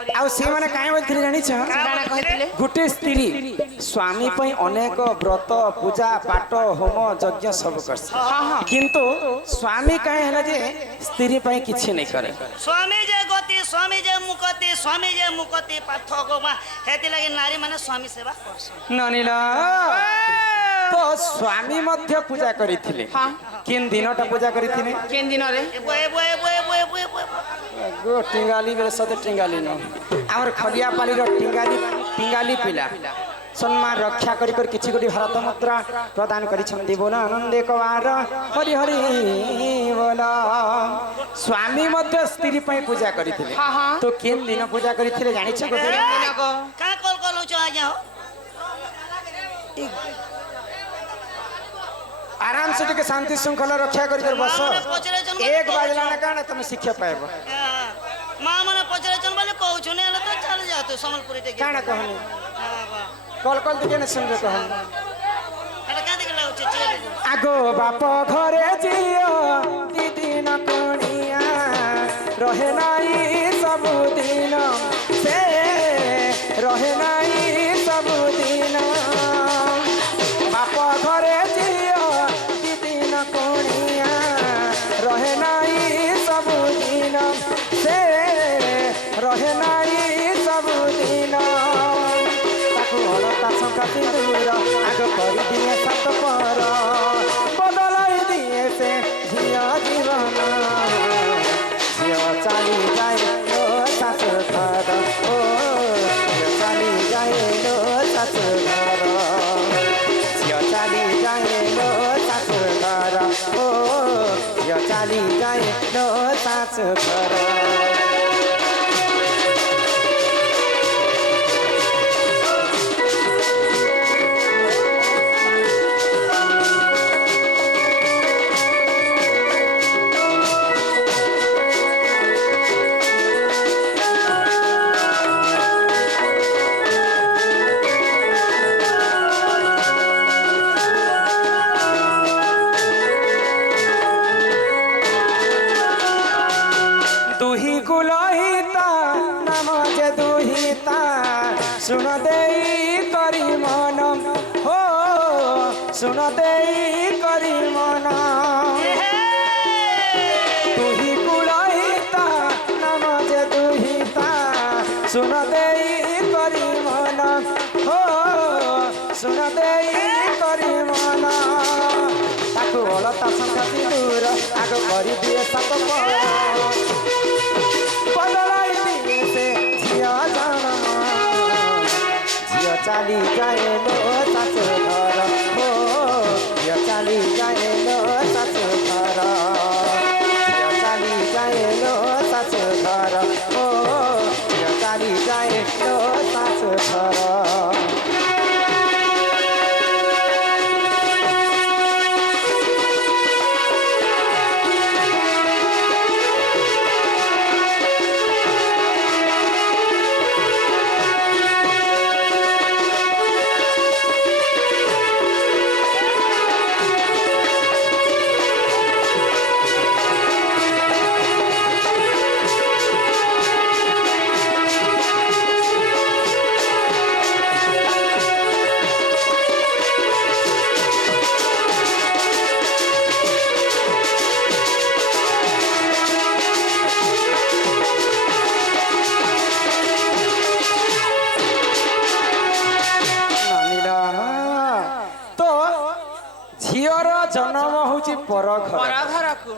आउ से माने काहे बोलथिले जानि छ गाना कहतिले गुटे स्त्री स्वामी पई अनेक व्रत पूजा पाठ होम यज्ञ सब करस किंतु स्वामी काहे हला जे स्त्री पई किछि नै करे स्वामी जे गति स्वामी जे मुकति पाठ गोमा हेति लागि नारी माने स्वामी सेवा करसन ननिला तो स्वामी मध्य पूजा करिथिले किन दिनटा पूजा करिथिले केन दिन रे गो टिंगाली बेले सते टिंगाली न हमर खलिया पाली रो टिंगाली पिला सम्मान रक्षा करी कर किछि गोटी भारत मुद्रा प्रदान करि छन्ती बोल आनंदे कवार हरि हरि बोल स्वामी मध्य स्त्री पई पूजा करिथिले तो किन दिन पूजा करिथिले जानि छ गोटे का कल छ आज्ञा हो आराम से के शांति श्रृंखला रक्षा करी कर बस एक बाजला ना काना तुम शिक्षा पाएबो मां मने पचरे चन बोले कहू छु ने तो चल जा तू संबलपुरी ते काना कहनी कल दिखे न सुनबे कहनी अरे का देख लाउ छे आगो बाप घरे जियो दीदी न कोनिया रहे नाई सब दिन से रहे नाई सब दिन बाप घरे जियो दीदी न कोनिया रहे नाई सब दिन से रहे नाई सब दिन ताकू अलता शंका सिंदूर आग कर दिए सत पर बदलाई दिए से झिया जीवन झिया चली जाए लो सास घर ओ झिया चली जाए लो सास घर झिया चली जाए लो सास घर ओ झिया चली जाए लो सास घर सुन देई करी मन हो सुन देई करी मन तुही कुलहिता नाम जे दुहिता सुन देई करी मन हो सुन देई करी मन ताकू अलता शंका सिंदूर आग करी दिए सत बदलाई दिए से झिया जाना चली जाए लो सास घर हो चली जाए लो सास घर चली जाए लो सास घर हो चली जाए लो सास घर जन्म होची पर घर को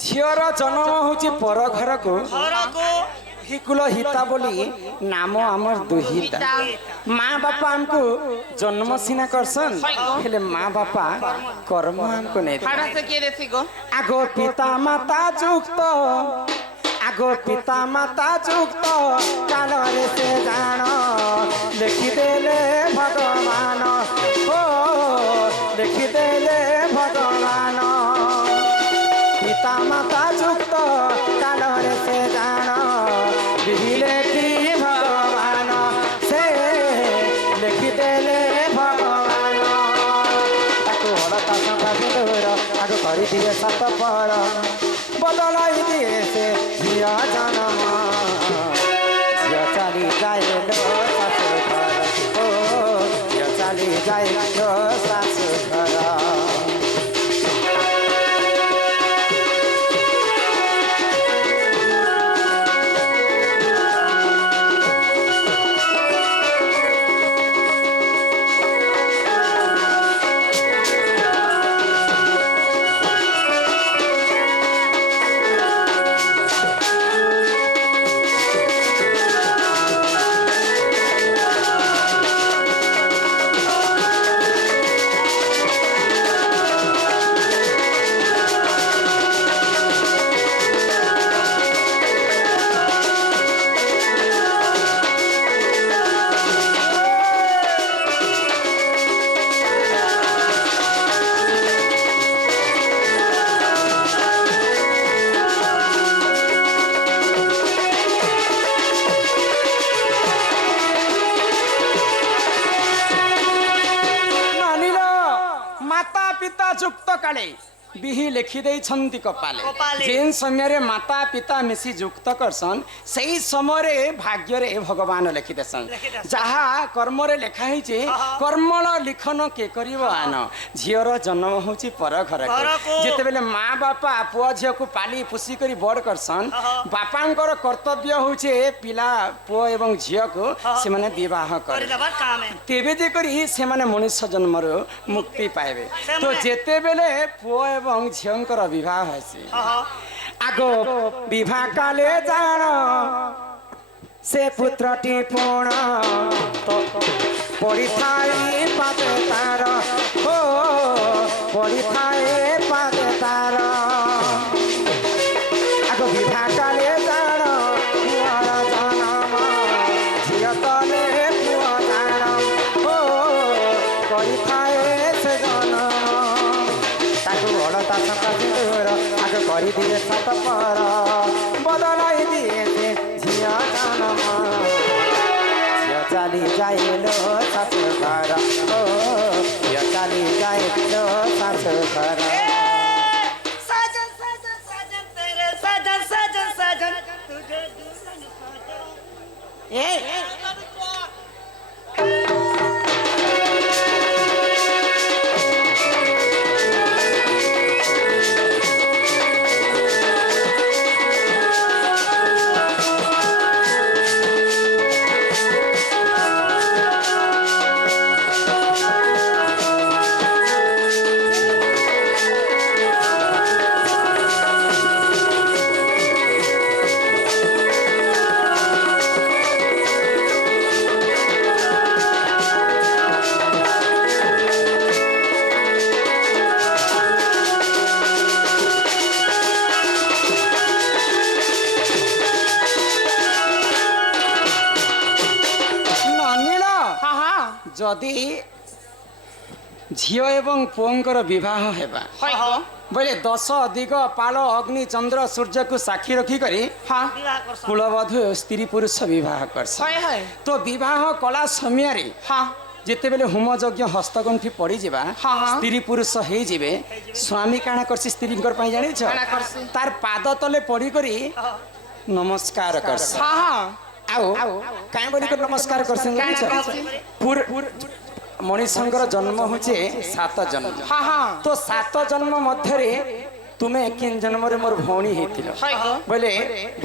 झीर जन्म होची पर घर को हिकुल हिता बोली नाम आमर दुहिता माँ बापा हमको जन्म सीना करसन हेले माँ बापा कर्म हमको नहीं आगो पिता माता जुक्त आगो पिता माता जुक्त काल रे से जान लिखिदेले भगवान हो लिखिदेले भगवान पिता माता जुक्त काल रे से जान लिखिले कि भगवान से लिखिदेले भगवान ताकू हलता शंका सिंदूर आग कर दिए सत पर बदलाई दिए से झिया जान যায় শাশু ঘর ଯୁକ୍ତ କାଳେ ବିହି ଲେଖି ଦେଇଛନ୍ତି କପାଲେ କପାଲେ। ଯେନ୍ ସମୟରେ ମାତା ପିତା ମିଶି ଯୁକ୍ତ କରସନ୍ ସେଇ ସମୟରେ ଭାଗ୍ୟରେ ଏ ଭଗବାନ ଲେଖିଦେସନ୍ ଲେଖିଦେସନ୍। ଯାହା କର୍ମରେ ଲେଖା ହେଇଛି କର୍ମଳ ଲିଖନ କେ କରିବ ଆନ ଝିଅର ଜନ୍ମ ହଉଛି ପର ଘରକୁ ଘରକୁ। ଯେତେବେଳେ ମା ବାପା ପୁଅ ଝିଅକୁ ପାଲି ପୋଷି କରି ବଡ଼ କରସନ୍ ବାପାଙ୍କର କର୍ତ୍ତବ୍ୟ ହଉଛି ପିଲା ପୁଅ ଏବଂ ଝିଅକୁ ସେମାନେ ବିବାହ କରିବେ କରିଦେବାର କାମ ହେ। ତେବେ ଯେ କରି ସେମାନେ ମଣିଷ ଜନ୍ମରୁ ମୁକ୍ତି ପାଇବେ ତ ସେମାନେ- ଯେତେବେଳେ ପୁଅ ଏବଂ ଝିଅଙ୍କର ବିବାହ ହେସି ଆଗ ବିବାହ କାଲେ ଜାଣ ସେ ପୁତ୍ରଟି ପୁଣ ତ ପଡ଼ିଥାଏ ପାଦେ ତାର ଓ ପଡ଼ିଥାଏ ପାଦେ ତାର ଆଗ ବିବାହ କାଲେ ଜାଣ ପୁଅର ଜନମ ଝିଅ ତଲେ ପୁଅ ଜାଣ ଓ କରିଥାଏ ସେ ଜନମ ତାକୁ ଅଳତା ସକା ସିନ୍ଦୁର ଆଗ କରିଦିଏ ସାତ ପର ବଦଳାଇ ଦିଏ ସେ ଝିଅ ଜନମ ଝିଅ ଚାଲି ଯାଇଲୋ ଶାଶୁ ଘର ଓ ଝିଅ ଚାଲି ଯାଇଲୋ ଶାଶୁ ଘର साजन साजन साजन तेरे साजन साजन साजन तुझे दुल्हन साजन ए ଯଦି ଝିଅ ଏବଂ ପୁଅଙ୍କର ବିବାହ ହେବା ବୋଇଲେ 10 ଦିଗ ପାଳ ଅଗ୍ନି ଚନ୍ଦ୍ର ସୂର୍ଯ୍ୟକୁ ସାକ୍ଷୀ ରଖିକରି विवाह कर କୁଳବଧୂ ସ୍ତ୍ରୀ ପୁରୁଷ ବିବାହ କରସ ତ ବିବାହ କଲା ସମୟରେ ଯେତେବେଳେ ହୋମ ଯଜ୍ଞ ହସ୍ତଗଣ୍ଠି ପଡ଼ିଯିବା ସ୍ତ୍ରୀ ପୁରୁଷ ହେଇଯିବେ ସ୍ୱାମୀ କାଣା କରସି ସ୍ତ୍ରୀଙ୍କର ପାଇଁ ଜାଣିଛ ତାର ପାଦ ତଲେ ପଡ଼ିକରି ନମସ୍କାର କରସି ଆଉ କାଇଁ ବୋଲିକରି ନମସ୍କାର କରସି ଜାଣିଛ ମଣିଷଙ୍କର ଜନ୍ମ ହଉଛି 7 ଜନ୍ମ ତ 7 ଜନ୍ମ ମଧ୍ୟରେ ତୁମେ କେନ୍ ଜନ୍ମରେ ମୋର ଭଉଣୀ ହେଇଥିଲ ବୋଇଲେ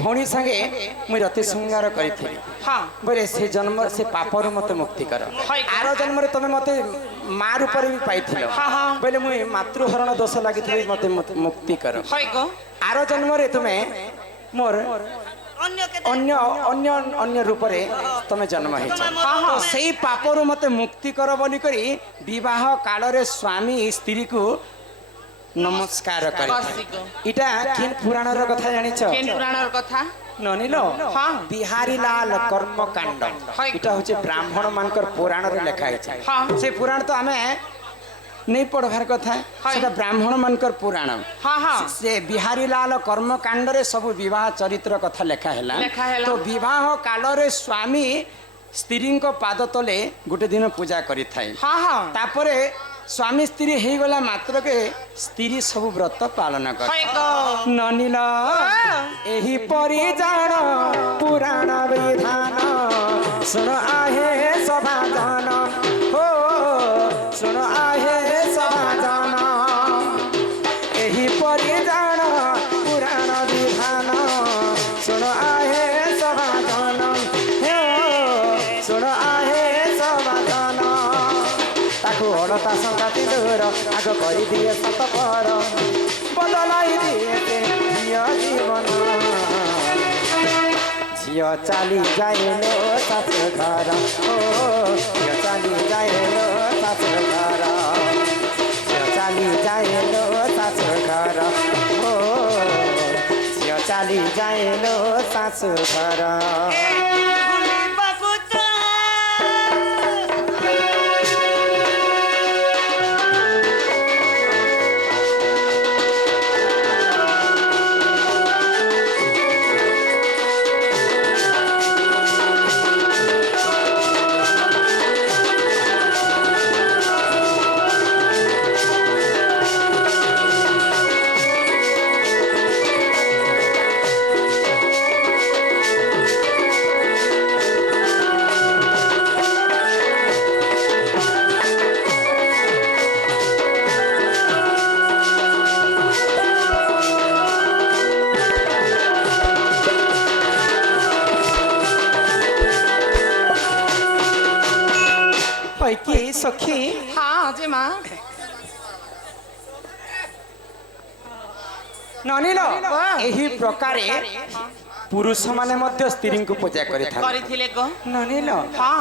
ଭଉଣୀ ସାଙ୍ଗେ ମୁଇଁ ରତି ଶୃଙ୍ଗାର କରିଥିଲି ବୋଇଲେ ସେ ଜନ୍ମ ସେ ପାପରୁ ମତେ ମୁକ୍ତି କର ଆର ଜନ୍ମରେ ତମେ ମତେ ମା ରୂପରେ ବି ପାଇଥିଲ ବୋଇଲେ ମୁଇଁ ମାତୃହରଣ ଦୋଷ ଲାଗିଥିଲି ମତେ ମୁକ୍ତି କର ଆର ଜନ୍ମରେ ତୁମେ ମୋର अन्य के ଅନ୍ୟ ଅନ୍ୟ ଅନ୍ୟ ରୂପରେ ତମେ ଜନ୍ମ ହେଇଛ ତ ସେଇ ପାପରୁ ମତେ ମୁକ୍ତି କର ବୋଲି କରି ବିବାହ କାଳରେ ସ୍ୱାମୀ ସ୍ତ୍ରୀକୁ ନମସ୍କାର କରେ ଏଇଟା କେନ୍ ପୁରାଣର କଥା ଜାଣିଛ ନନିଲ ବିହାରୀ ଲାଲ କର୍ମକାଣ୍ଡ ଏଇଟା ହଉଛି ବ୍ରାହ୍ମଣ ମାନଙ୍କର ପୁରାଣରେ ଲେଖା ହେଇଛି ସେ ପୁରାଣ ତ ଆମେ नहीं पढ़वार कथा सेटा ब्राह्मण मानकर पुराण से बिहारी लाल कर्मकांड रे सब विवाह चरित्र कथा लेखा हैला तो विवाह काल रे स्वामी स्त्री को पाद तले गोटे दिन पूजा करि थाई तापरे स्वामी स्त्री हे गला मात्र के स्त्री सब व्रत पालन कर ननिल एही परि जान पुराण विधान सुन आहे सभा जन हो ଶୁଣ ଆହେ ସଭାଜନ ହେ ଶୁଣ ଆହେ ସଭାଜନ ତାକୁ ଅଡ଼ତା ସଂଗାତି ଦୂର ଆଗ କରିଦିଏ ସତପର ବଦଳାଇ ଦିଏ ସେ ଝିଅ ଜୀବନ ଝିଅ ଚାଲି ଯାଇଲୋ ଶାଶୁ ଘର ଓ ଝିଅ ଚାଲି ଯାଇଲୋ ଶାଶୁ ଘର ଝିଅ ଚାଲି ଯାଇଲୋ ଶାଶୁ ଘର ଓ ଝିଅ ଚାଲି ଯାଇଲୋ ଶାଶୁ ଘର ବୁଲିବାକୁ ତ କି ସଖୀ हाँ जी माँ ନନିଲ ଏହି ପ୍ରକାରେ ପୁରୁଷମାନେ ମଧ୍ୟ ସ୍ତ୍ରୀଙ୍କୁ ପୂଜା କରିଥାନ୍ତି କରିଥିଲେ को ନନିଲ हाँ